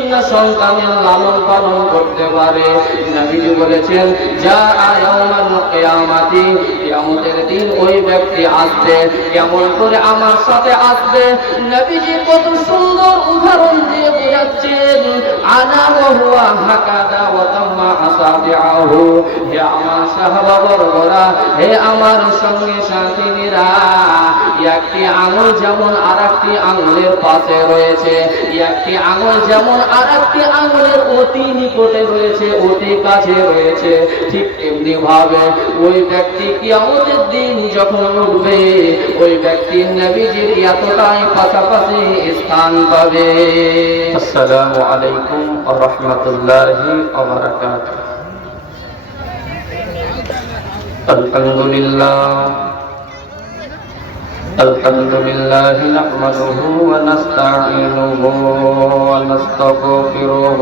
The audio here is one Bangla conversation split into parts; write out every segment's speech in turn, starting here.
কন্যা সন্তানের লালন পালন করতে পারে। নবীজি বলেছেন যা আয়ামাতি কিয়ামতের দিন ওই ব্যক্তি আসবে। কেমন করে আমার সাথে আসবে? নবীজি কত সুন্দর উদাহরণ দিয়ে বোঝাচ্ছেন, আনা ওয়া হাকাদা ওয়া তাম্মা আসাবিআহু। হে আমার সাহাবা বর্গরা, হে আমার সঙ্গে সাথীরা, একটি আঙুল যেমন আরেকটি আঙুলের পাশে রয়েছে, একটি আঙুল যেমন আরেকটি আঙুলের অতি নিকটে রয়েছে, অতি কাছে রয়েছে, ঠিক তেমনি ভাবে ওই ব্যক্তি কিয়ামতের দিন যখন উঠবে ওই ব্যক্তি নবীজির এতটাই পাশাপাশি স্থান পাবে আসসালামু আলাইকুম ওয়া রাহমাতুল্লাহি ওয়া বারাকাতুহু আলহামদুলিল্লাহ الحمد لله نحمده ونستعينه ونستغفره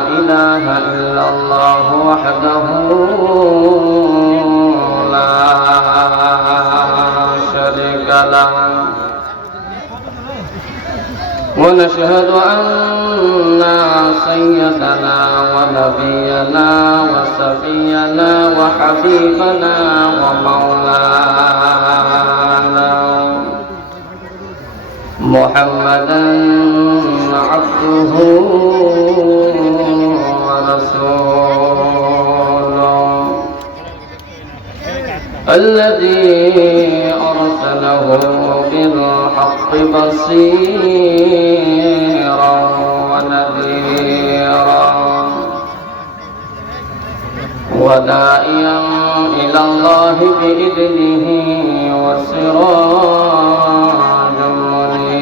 إله إلا الله وحده لا شريك له. ونشهد أن سيدنا ونبينا وسفينا وحبيبنا ومولانا محمدا عبده ورسوله الذي أرسله بالحق بصيرا ونذيرا وداعيا إلى الله بإذنه وسراجا منيرا.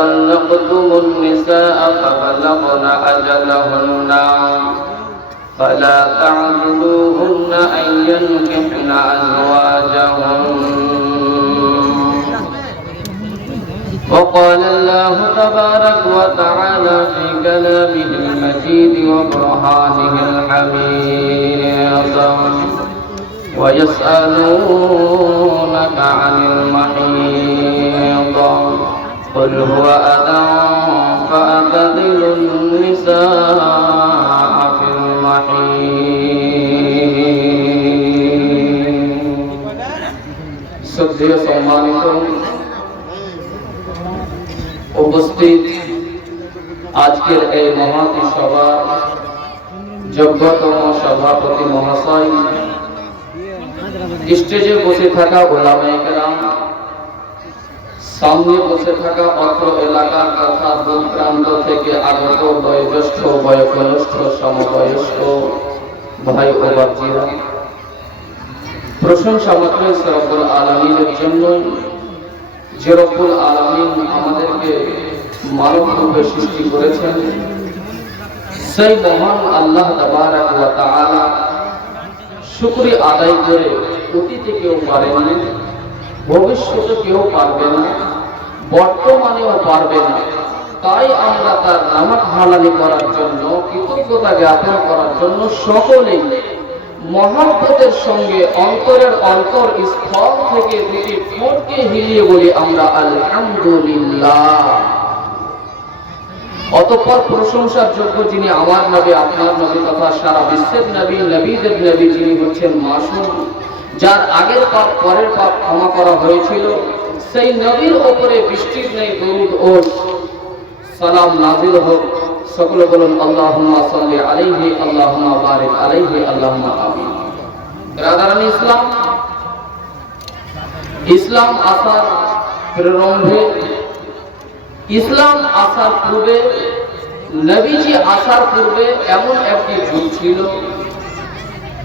طلقتم النساء فبلغن أجلهن فلا تعذلوهن أن ينكحن أزواجهن وقال الله تبارك وتعالى في كلامه المجيد وبرهانه الحميد ويسألونك عن المحيض قل هو أذى فأعتزلوا النساء في المحيض শ্রদ্ধেয় সম্মানিত উপস্থিত আজকের এই মহাতি সভা যোগ্যতম সভাপতি মহাশয় স্টেজে বসে থাকা ওলামাইকেরাম সামনে বসে থাকা অত্র এলাকার তথা দূর প্রান্ত থেকে আগত বয়োজ্যেষ্ঠ, বয়কনিষ্ঠ, সমবয়স্ক ভাই ও বাচ্চিরা প্রশংসা মাত্র রব্বুল আলমিনের জন্য যে রব্বুল আলমিন আমাদেরকে মানব রূপে সৃষ্টি করেছেন। সেই মহান আল্লাহ তাআলা শুকরি আদায় করে অতীতে কেউ পারেনি ভবিষ্যতে কেউ পারবে না। বর্তমানেও পারবে না। তাই আমরা তার নামাজ হালালি করার জন্য, কৃতজ্ঞতা জ্ঞাপন করার জন্য সকলেই মহাব্বতের সঙ্গে অন্তরের অন্তর স্থল থেকে দুটি ঠোঁটকে হিলিয়ে বলি আমরা আলহামদুলিল্লাহ। অতঃপর প্রশংসার যোগ্য যিনি আমার নবী, আপনার নবী তথা সারা বিশ্বের নবী, নবীদের নবী যিনি হচ্ছেন মাসুম, যার আগের পাপ পরের পাপ ক্ষমা করা হয়েছিল। সেই নবীর ওপরে বৃষ্টির নেই দরুদ ও সালাম নাজিল হোক সকলে বলুন, আল্লাহুম্মা সাল্লি আলাইহি, আল্লাহুম্মা বারিক আলাইহি, আল্লাহুম্মা আমিন। ব্রাদারান, ইসলাম। ইসলাম আসার প্রারম্ভে, ইসলাম আসার পূর্বে, নবীজি আসার পূর্বে এমন একটি যুগ ছিল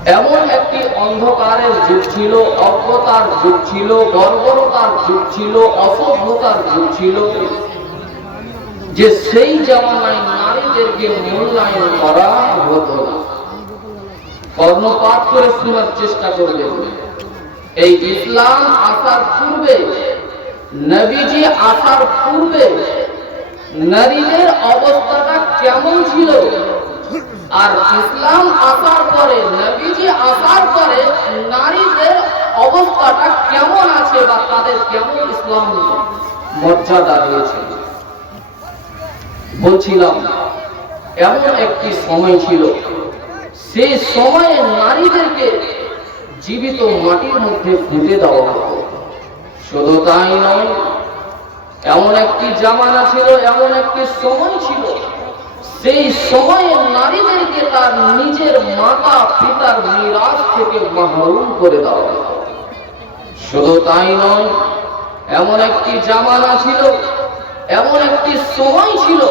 এমন একটি অন্ধকারের যুগ ছিল, অজ্ঞতার যুগ ছিল বর্বরতার যুগ ছিল, অসভ্যতার যুগ ছিল, যে সেই জামানায় নারীদেরকে মূল্যায়ন করা হতো না। কর্ণপাত করে শোনার চেষ্টা করবে এই ইসলাম আসার পূর্বে, নবীজি আসার পূর্বে, নারীদের অবস্থাটা কেমন ছিল? আর ইসলাম আসার পরে, নবীজি আসার পরে নারীদের অবস্থাটা কেমন আছে বা তাদের কেমন ইসলাম মর্যাদা দিয়েছে বলছিলাম, এমন একটি সময় ছিল, সেই সময়ে নারীদেরকে জীবিত মাটির মধ্যে ফুটে দেওয়া হতো। শুধু তাই নয়, এমন একটি জামানা ছিল, এমন একটি সময় ছিল সেই সময়ে নারীদেরকে তার নিজের মাতা পিতার মিরাজ থেকে মাহরুম করে দেওয়া শুধু তাই নয়, এমন একটি জামানা ছিল, এমন একটি সময় ছিল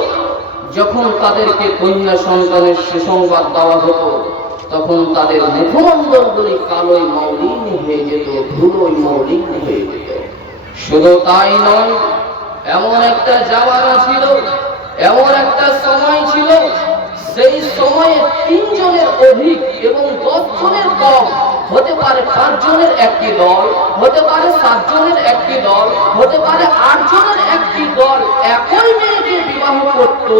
যখন তাদেরকে কন্যা সন্তানের সুসংবাদ দেওয়া হতো, তখন তাদের মুখমণ্ডলগুলি কালোই মৌলিন হয়ে যেত, ধুলোই মৌলিন হয়ে যেত। শুধু তাই নয়, এমন একটা জামানা ছিল এমন একটা সময় ছিল, সেই সময়ে তিনজনের অধিক এবং দশ জনের কম, হতে পারে পাঁচ জনের একটি দল, হতে পারে সাত জনের একটি দল, হতে পারে আট জনের একটি দল একই মেয়েকে বিবাহ করত।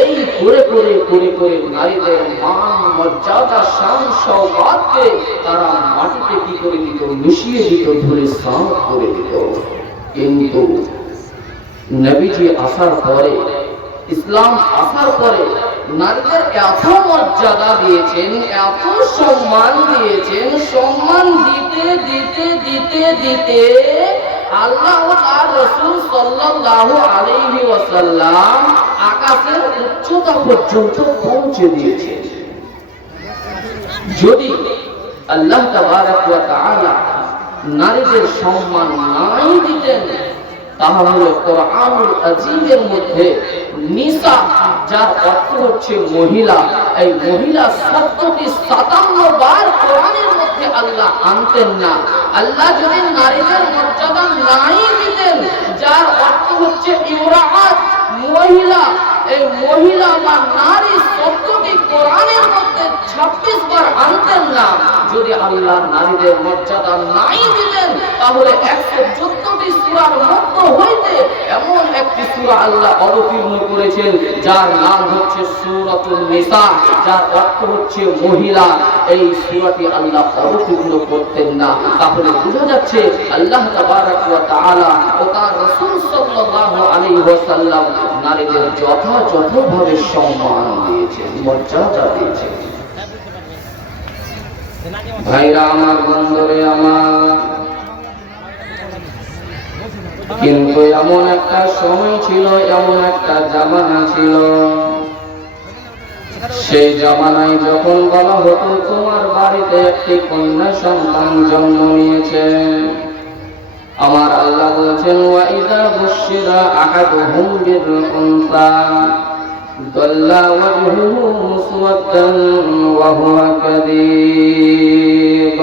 এই করে করে করে করে নারীদের মান, মর্যাদা শান সৌভাগ্যে তারা মাটিতে কি করে দিত? মিশিয়ে দিত, ধরে সাফ করে দিত। কিন্তু নবীজি আসার পরে ইসলাম আসার পরে নারীদের এত মর্যাদা দিয়েছেন, এত সম্মান দিয়েছেন, সম্মান দিতে দিতে দিতে দিতে আল্লাহ তার রসুল আকাশের উচ্চতা পর্যন্ত পৌঁছে দিয়েছেন। যদি আল্লাহ তাবারক ওয়া তাআলা নারীদের সম্মান নাই দিতেন তাহলে কোরআনুল আজিমের মধ্যে নিসা, যার অর্থ হচ্ছে মহিলা, এই মহিলা শব্দটি সাতান্ন বার কোরআনের মধ্যে আল্লাহ আনতেন না। আল্লাহ যদি নারীদের মর্যাদা নাই দিতেন, যার অর্থ হচ্ছে ইমরাআত মহিলা, এই মহিলা বা নারী শব্দটি কোরআনের মধ্যে ছাব্বিশ বার আনতেন না। যদি আল্লাহ নারীদের মর্যাদা নাই দিতেন, তাহলে একশো চোদ্দটি সুরার মধ্য হইতে এমন একটি সুরা আল্লাহ অবতীর্ণ করেছেন, যার নাম হচ্ছে সুরাতুল নিসা, যার অর্থ হচ্ছে মহিলা। এই সুরাটি আল্লাহ অবতীর্ণ করতেন না। তাহলে বোঝা যাচ্ছে আল্লাহ তাবারাক ওয়া তাআলা ও তার রাসূল সাল্লাল্লাহু আলাইহি ওয়াসাল্লাম নারীদের যথাযথভাবে সম্মান দিয়েছেন, মর্যাদা দিয়েছেন। ভাইরা আমার বন্ধুরে আমার। কিন্তু এমন একটা সময় ছিল, এমন একটা জামানা ছিল। সেই জামানায় যখন বলা হতো, তোমার বাড়িতে একটি কন্যা সন্তান জন্ম নিয়েছে। আমার আল্লাহ বলছেন ওয়াইদা বুশিরা আহাদুহুম বিল উনসা। দল্লা وجهه مسودا وهو كذيب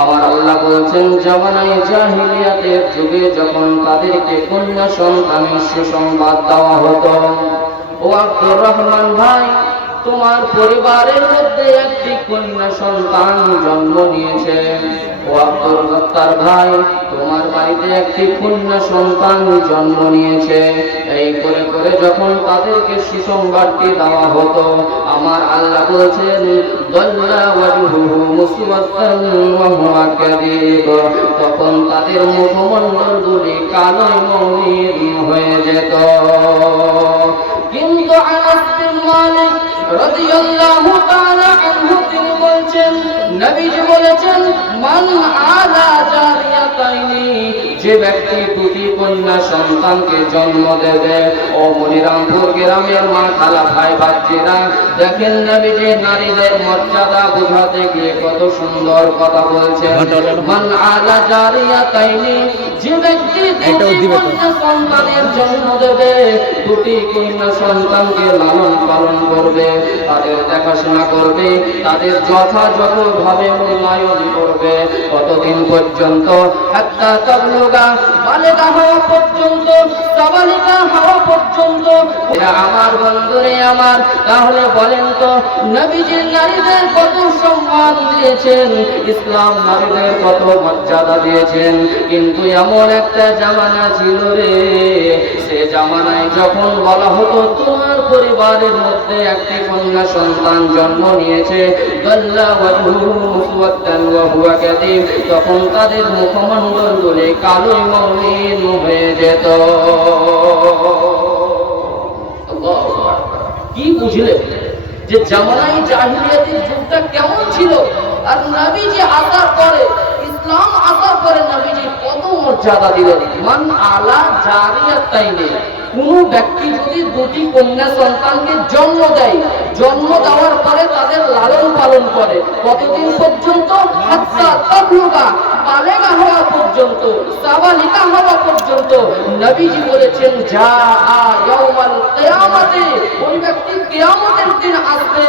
আবার আল্লাহ বলছেন জমানায় জাহিলিয়াতের যুগে যখন তাদেরকে কন্যা সন্তানের সুসংবাদ দেওয়া হতো, ও আব্দুর রহমান ভাই তোমার পরিবারের মধ্যে একটি কন্যা সন্তান জন্ম নিয়েছে। ও আব্দুল গত্তার ভাই, তোমার বাড়িতে একটি কন্যা সন্তান জন্ম নিয়েছে। এই করে করে যখন তাদেরকে সুসংবাদটি দেওয়া হতো, আমার আল্লাহ বলছেন তখন তাদের মুখমণ্ডলগুলি কালো মলিন হয়ে যেত। কিন্তু আনাস মালিক রাদিয়াল্লাহু তাআলা আনহু তিনি বলছেন নবীজি বলেছেন মান আলা জারিয়াতাইনি যে ব্যক্তি দুটি কন্যা সন্তানকে জন্ম দেবে ও মনিরামপুর গ্রামের মা খালা ভাই বাচ্চিরা দেখেন নবী যে নারীদের মর্যাদা বোঝাতে গিয়ে কত সুন্দর কথা বলছেন। মান আলা জারিয়াতাইনি যে ব্যক্তি দুটি কন্যা সন্তানের জন্ম দেবে দুটি কন্যা সন্তানকে লালন পালন করবে তাদের দেখাশোনা করবে তাদের যথাযথভাবে মূল্যায়ন করবে কতদিন পর্যন্ত? একটা তবলুগা বালেগা হওয়া পর্যন্ত সাবালিকা হওয়া পর্যন্ত। আমার বন্ধুরে আমার। তাহলে বলেন তো নবীজি নারীদের কত সম্মান দিয়েছেন, ইসলাম নারীদের কত মর্যাদা দিয়েছেন। কিন্তু এমন একটা জামানা ছিল রে, সে জামানায় যখন বলা হতো, তোমার পরিবারের মধ্যে একটি কন্যা সন্তান জন্ম নিয়েছে তখন তাদের মুখমণ্ডল গুলি কালো মলিন হয়ে যেত। কি বুঝলে? যে জামানাই জাহিলিয়াতের যুগটা কেমন ছিল? আর নবী যে আসার পরে, ইসলাম আসার পরে নবীজি কত মর্যাদা দিলেন? মান আলা জারিয়াত তাইনে কোন ব্যক্তি যদি দুটি কন্যা সন্তানকে জন্ম দেয়, জন্ম দেওয়ার পরে তাদের লালন পালন করে, কতদিন পর্যন্ত? হাত্তা তাবলুগা বালেগা হওয়া পর্যন্ত, সাবালিকা হওয়া পর্যন্ত। নবীজি বলেছেন, যা আ ইয়াউমাল ওই ব্যক্তি কিয়ামতের দিন আসবে।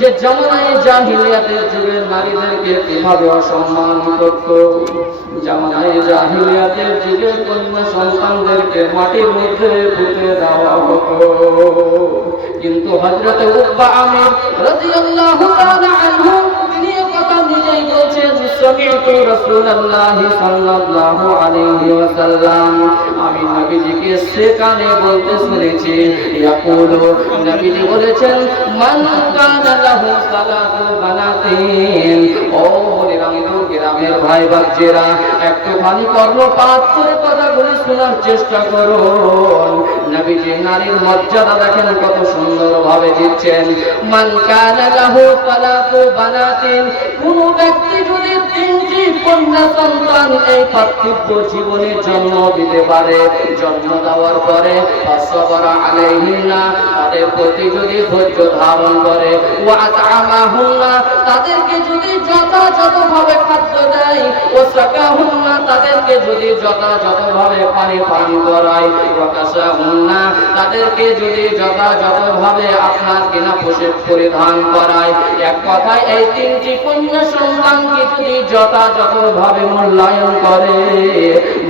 যে জামানায় জাহিলিয়াতের যুগে নারীদেরকে কীভাবে অসম্মান করত? জামানায় জাহিলিয়াতের যুগে কন্যা সন্তানদেরকে মাটির মধ্যে পুঁতে দেওয়া হতো। কিন্তু হজরত উব্বা আমির রাদিয়াল্লাহু তাআলা আনহু বলছেন সামি'তু রাসূলুল্লাহ সাল্লাল্লাহু আলাইহি ওয়াসাল্লাম। আমি নবীজিকে সেখানে বলতে শুনেছি, ইয়াকুলু, নবীজি বলেছেন, মান কানা লাহু সালাতু বানাতিন ও ভাই বাচ্চারা একটুখানি কর্ণপাত করে কথাগুলি শোনার চেষ্টা করুন নবীজি নারীর মর্যাদা দেখেন কত দিচ্ছেন। দিতে পারে। তাদের প্রতি যদি ধৈর্য ধারণ করে তাদেরকে যদি খাদ্য দেয় ও তাদেরকে যদি পানি পান করায় তাদেরকে যদি আপনার কেনা পরিধান করায়। এক কথায়, এই তিনটি কন্যা সন্তানকে যদি মূল্যায়ন করে,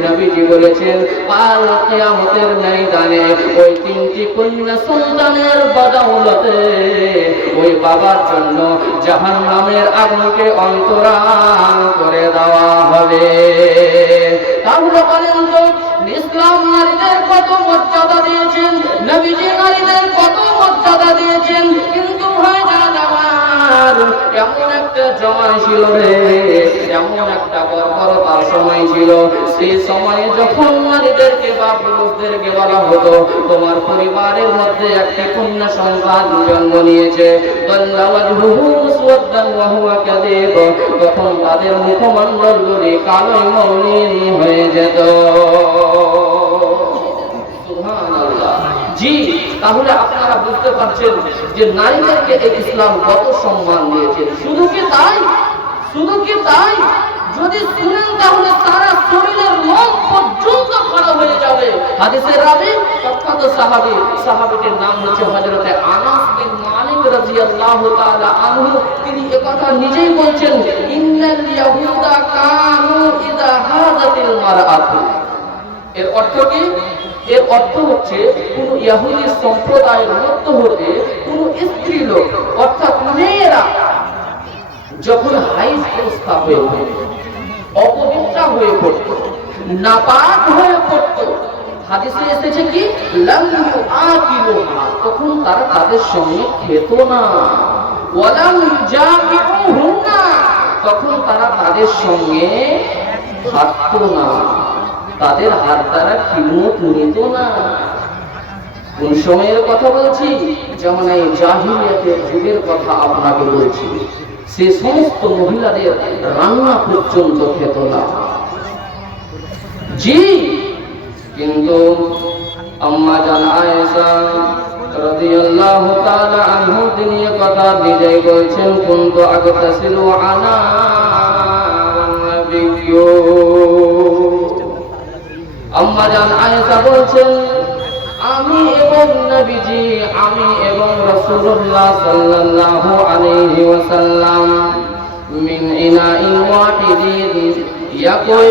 নবীজি বলেছেন, কাল কিয়ামতের ময়দানে ওই তিনটি কন্যা সন্তানের বদৌলতে ওই বাবার জন্য জাহান্নামের আগুনকে অন্তরাল করে দেওয়া হবে। তাহলে বলেন তো, ইসলাম নারীদের কত মর্যাদা দিয়েছেন, নবীজি নারীদের কত মর্যাদা দিয়েছেন, কিন্তু ভাই আমার এমন একটা জমায় ছিল রে, এমন একটা বর্বরতার সময় ছিল। সেই সময়ে যখন নারীদেরকে বা পুরুষদেরকে বলা হতো, তোমার পরিবারের মধ্যে একটি কন্যা সন্তান জন্ম নিয়েছে। তখন তাদের মুখমণ্ডলগুলি কালো মলিন হয়ে যেত। জি, তাহলে আপনারা বুঝতে পারছেন যে নারীদেরকে এই ইসলাম কত সম্মান দিয়েছে। শুধু কি তাই? শুধু কি তাই? যদি শুনেন তাহলে তারা শরীরের মন পর্যন্ত ভালো হয়ে যাবে। হাদিসের রাবি সাহাবী, সাহাবীটির নাম হচ্ছে হযরতে আনাস বিন মালিক রাদিয়াল্লাহু তাআলা আনহু। তিনি একথা নিজেই বলছেন, ইন্নাল ইয়াহুদা কানু মারআতু। এর অর্থ কি? এর অর্থ হচ্ছে কোন ইহুদি সম্প্রদায়ের মধ্য হতে কোন স্ত্রী লোক, অর্থাৎ মেয়েরা, যখন হাইজ অবস্থা হয়ে অপবিত্রা হয়ে পড়ত, নাপাক হয়ে পড়ত। হাদিসে এসেছে কি? তখন তারা তাদের সঙ্গে খেত না। তখন তারা তাদের সঙ্গে থাকতো না। তাদের হাত দ্বারা খিদমত নিত না। কোন সময়ের কথা বলছি? যেমন এই জাহিলিয়াতের যুগের কথা আপনাকে বলছি। সে সমস্ত মহিলাদের রান্না পর্যন্ত খেত না। জি, কিন্তু আম্মা জান আয়েশা রাদিয়াল্লাহু তাআলা আনহু, তিনি কথা নিজেই বলছেন, কুনতু আগতাসিলু আনা ওয়ান নাবিয়্যু বলছেন, আমি এবং নবীজি, আমি এবং রাসূলুল্লাহ সাল্লাল্লাহু আলাইহি ওয়াসাল্লাম, মিন ইনাইন ওয়াহিদিন, একই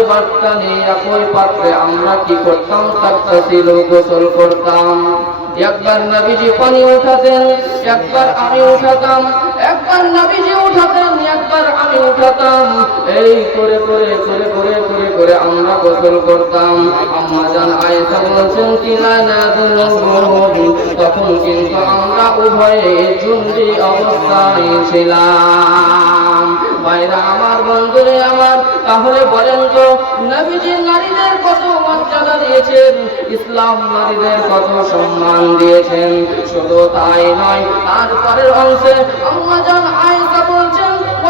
একই পাত্রে আমরা কি করতাম গোসল করতাম। একবার নবীজি পানি উঠাতেন, একবার আমি উঠাতাম, একবার নবীজি উঠাতেন একবার আমি উঠাতাম, এই করে করে করে করে করে করে আমরা গোসল করতাম। আম্মা জান আয়েশা বলছেন, কি না না তখন কিন্তু আমরা উভয়ে জুন্ডি অবস্থায় ছিলাম। ভাইরা আমার, বন্ধুরে আমার, তাহলে বলেন তো, নবীজি নারীদের কত মর্যাদা দিয়েছেন? ইসলাম নারীদের কত সম্মান দিয়েছেন? শুধু তাই নয়, তারপরের অংশে আম্মা জান আয়েশা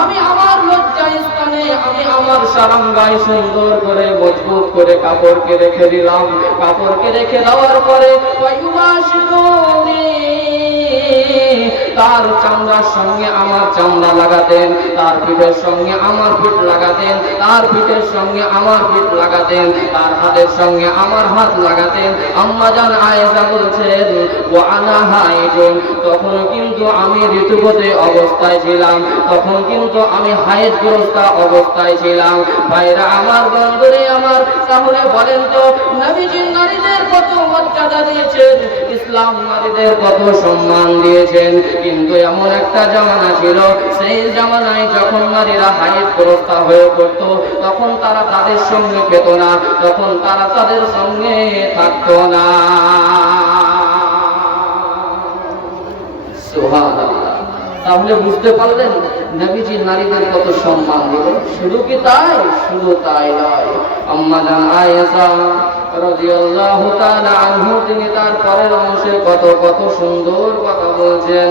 আমি আমার লজ্জা স্থানে, আমি আমার সারাঙ্গায় সুন্দর করে, মজবুত করে কাপড়কে রেখে দিলাম। কাপড়কে রেখে দেওয়ার পরে তার চামড়ার সঙ্গে আমার চামড়া লাগাতেন, তার পিঠের সঙ্গে আমার পিঠ লাগাতেন, তার পিঠের সঙ্গে আমার পিঠ লাগাতেন, তার হাতের সঙ্গে আমার হাত লাগাতেন। আম্মা জান আয়েশা বলছেন, ও আনা হাইজুন তখন কিন্তু আমি ঋতুপতি অবস্থায় ছিলাম, তখন কিন্তু আমি হায়েজগ্রস্ত অবস্থায় ছিলাম। ভাইরা আমার বন্ধুরে আমার, তাহলে বলেন তো নবীজি নারীদের কত মর্যাদা দিয়েছেন? ইসলাম নারীদের কত সম্মান? দিয়েছেন, কিন্তু এমন একটা জামানা ছিল, সেই জামানায় যখন নারীরা হাইট গ্রস্তা হয়ে পড়ত, তখন তারা তাদের সঙ্গে পেত না, তখন তারা তাদের সঙ্গে থাকতো না। তাহলে বুঝতে পারলেন নবীজি নারীদের কত সম্মান দিল শুধু কি তাই? শুধু তাই নয়। আম্মা জান আয়েশা তিনি তার পরের অংশে কত কত সুন্দর কথা বলছেন।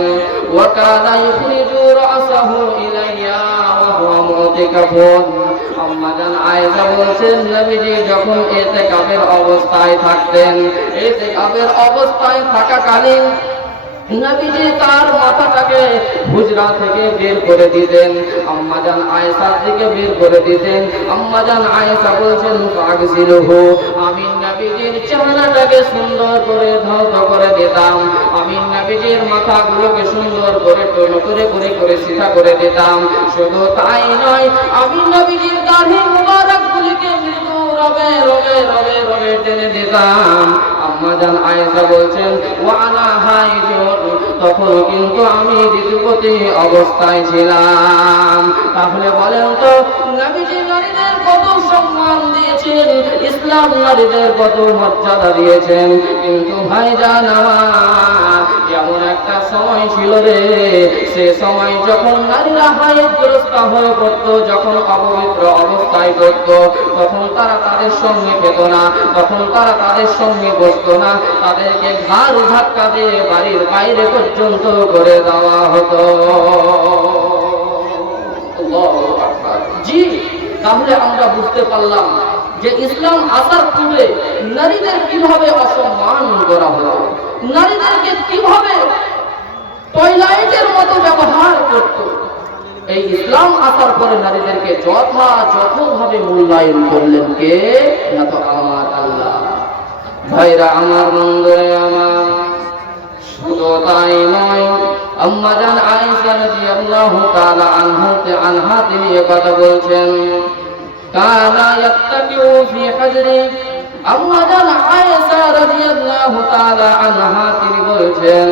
ওয়া কানা ইখরিজু রাসাহু ইলাইয়া ওয়া হুয়া মুতিকাফুন। আম্মা আয়েশা বলছেন, নবীজি যখন ইতিকাফের অবস্থায় থাকতেন কাপের অবস্থায় থাকাকালীন নবীজি তার মাথাটাকে হুজরা থেকে বের করে দিতেন। আম্মাজান আয়েশার দিকে বের করে দিতেন। আম্মাজান আয়েশা বলছেন, ফাগসিলহু। আমি নবীজির চেহারাটাকে সুন্দর করে ধৌত করে দিতাম। আমি নবীজির মাথাগুলোকে সুন্দর করে টোন করে করে করে সিধা করে দিতাম। শুধু তাই নয় আমি নবীজির দাড়ি মুবারকগুলিকে মৃদু রবে রবে রবে রবে টেনে দিতাম। আম্মা জান আয়েশা বলছেন, ওয়ালা হাইজুন তখন কিন্তু আমি ঋতুপতি অবস্থায় ছিলাম। তাহলে বলেন তো, নবীজি নারীদের কত সম্মান? দিয়েছেন, ইসলাম নারীদের কত মর্যাদা দিয়েছেন। কিন্তু ভাই জান আমার, এমন একটা সময় ছিল রে, সে সময় যখন নারীরা হাইগ্রস্ত হয়ে পড়তো, যখন অপবিত্র অবস্থায় পড়তো, তখন তারা তাদের সঙ্গে পেত না, তখন তারা তাদের সঙ্গে বসতো না। তাদেরকে ঘাড় ধাক্কা দিয়ে বাড়ির বাইরে পর্যন্ত করে দেওয়া হতো। জি, তাহলে আমরা বুঝতে পারলাম যে ইসলাম আসার পূর্বে নারীদের কীভাবে অসম্মান করা হলো? নারীদেরকে কীভাবে টয়লেটের মতো ব্যবহার করত? এই ইসলাম আসার পরে নারীদেরকে যথাযথভাবে মূল্যায়ন করলেন কে? না তো আমার আল্লাহ। ভাইরা, আমার মন্দরে আমার শুধু তাই নয় আম্মা জান আয়েশা রাদিয়াল্লাহু তাআলা আনহাতে আনহা তিনি এ কথা বলছেন। ইয়াত্তাকিউ ফি হাজরি আম্মা জান আয়েশা রাদিয়াল্লাহু তাআলা আনহা তিনি বলছেন,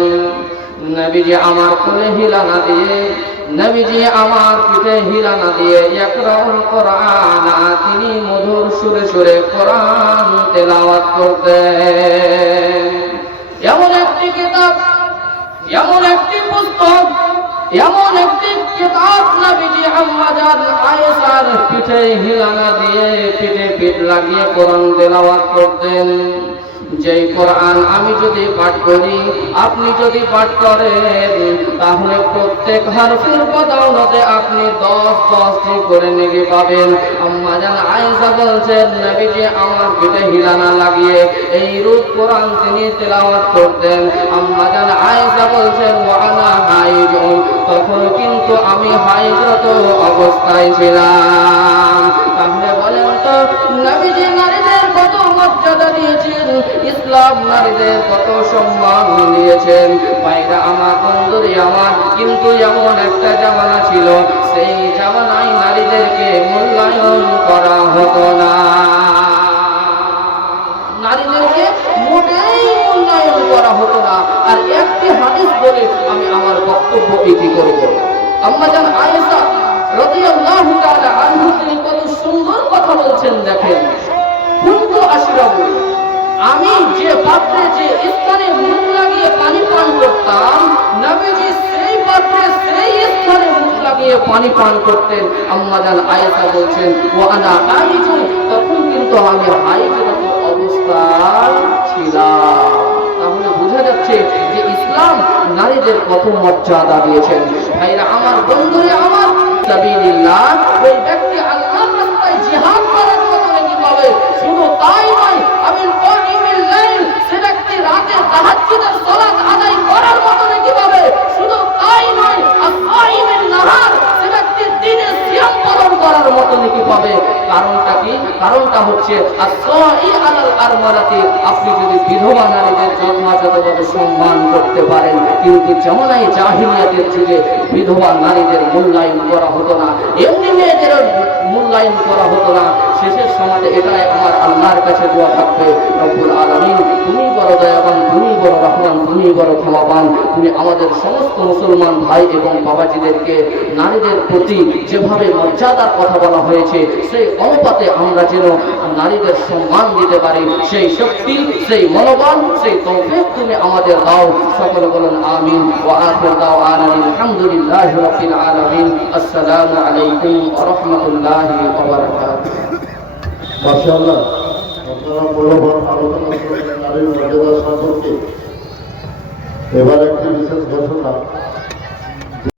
নবীজি আমার কোলে হিলানা দিয়ে, নবীজি আমার পিঠে হিলানা দিয়ে একরাউল কোরআন তিনি মধুর সুরে সুরে কোরআন তেলাওয়াত করতেন। এমন একটি কিতাব, এমন একটি পুস্তক এমন একটি কিতাব নবীজি আম্মাজান আয়েশার পিঠে হিলানা দিয়ে পিঠে পিঠ লাগিয়ে কোরআন তেলাওয়াত করতেন। যেই কোরআন আমি যদি পাঠ করি, আপনি যদি পাঠ করেন, তাহলে প্রত্যেক হারফের বদৌলতে আপনি দশ দশটি করে নেগে পাবেন। আম্মা জান আয়েশা বলছেন, নবীজি, আমার পিঠে হিলানা লাগিয়ে এই রূপ কোরআন তিনি তেলাওয়াত করতেন। আম্মা জান আয়েশা বলছেন ওয়ানা হাইজ তখন কিন্তু আমি হাইজরত অবস্থায় ছিলাম। তাহলে বলেন ইসলাম নারীদের কত সম্মান দিয়েছেন। বাইরা আমার বন্ধুরি, আমার কিন্তু এমন একটা জামানা ছিল। সেই জামানায় নারীদেরকে মূল্যায়ন করা হতো না। নারীদেরকে মোটেই মূল্যায়ন করা হতো না। আর একটি হাদিস বলে আমি আমার বক্তব্য ইতি করব। আম্মা জান আয়েশা রাদিয়াল্লাহু তাআলা আনহু তিনি কত সুন্দর কথা বলছেন দেখেন। কুনতু আশরাবু। আমি যে পাত্রে যে স্থানে মুখ লাগিয়ে পানি পান করতাম, নবীজি সেই পাত্রে সেই স্থানে মুখ লাগিয়ে পানি পান করতেন। আম্মা জান আয়েশা বলছেন ও আনা আইজু তখন কিন্তু আমি হাইজরত অবস্থায় ছিলাম। তাহলে বোঝা যাচ্ছে যে ইসলাম নারীদের কত মর্যাদা দিয়েছেন। ভাইরা, আমার বন্ধুরে আমার ওই ব্যক্তি আল্লাহর রাস্তায় জিহাদ করার মতো নাকি পাবে শুধু তাই নয় আমি করিমিল লাইল সে ব্যক্তি রাতে তাহাজ্জুদের সালাত আদায় করার মতো নাকি পাবে শুধু তাই নয় আসাইমিল নাহার সে ব্যক্তি দিনে সিয়াম পালন করার মতো নাকি পাবে কারণটা কি? কারণটা হচ্ছে আসাই আলাল আরমারাতি। আপনি যদি বিধবা নারীদের যথাযথভাবে সম্মান করতে পারেন, কিন্তু যেমনই জাহিলিয়াতের যুগে বিধবা নারীদের মূল্যায়ন করা হতো না। এমনি মেয়েদের মূল্যায়ন করা হতো না। শেষের সমাজে এটাই আমার আল্লাহর কাছে দোয়া থাকবে, রব্বুল আলামিন। তুমি বড় দয়াবান, তুমি বড় রহমান, তুমি বড় ক্ষমাবান। তুমি আমাদের সমস্ত মুসলমান ভাই এবং বাবাজিদেরকে, নারীদের প্রতি যেভাবে মর্যাদার কথা বলা হয়েছে, সেই অনুপাতে আমরা যেন নারীদের সম্মান দিতে পারি। সেই শক্তি, সেই মনোবল, সেই তৌফিক তুমি আমাদের দাও। সকলে বলুন আমিন। ওয়া আখির দাওয়ানা আলহামদুলিল্লাহি রাব্বিল আলামিন। আসসালামু আলাইকুম ওয়া রাহমাতুল্লাহি ওয়া বারাকাতুহু। মাশাআল্লাহ। আপনারা মূল্যবান আলোচনা করেছেন নারীর মর্যাদা সম্পর্কে। এবার একটি বিশেষ ঘোষণা।